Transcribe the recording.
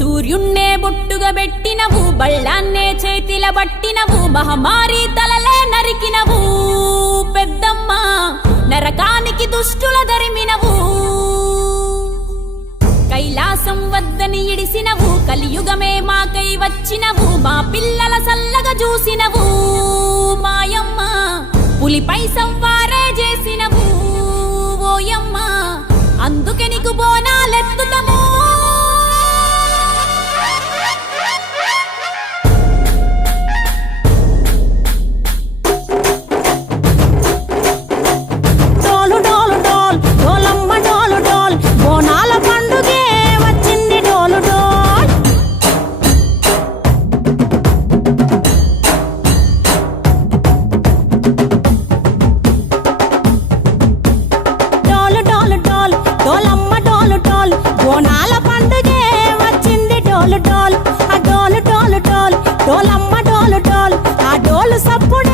సూర్యున్నే బొట్టుగా పెట్టినవు, బళ్ళాన్నే చేతిల పట్టినవు, మహమారి తలలే నరికినవు పెద్దమ్మ, నరకానికి దుష్టుల దరిమినవు. కైలాసం వద్దని ఇడిసినవు, కలియుగమే మాకై వచ్చినవు, మా పిల్లల సల్లగా చూసినవు మాయమ్మ, పులిపై సవ్వారే చేసినవు ఓయమ్మ, అందుకే నీకు బోనాలెత్తుతము. బోనాల పండుగే వచ్చింది డోలు డోలు, ఆ డోలు డోలు డోలు, డోలమ్మ డోలు డోలు, ఆ డోలు సప్పుడు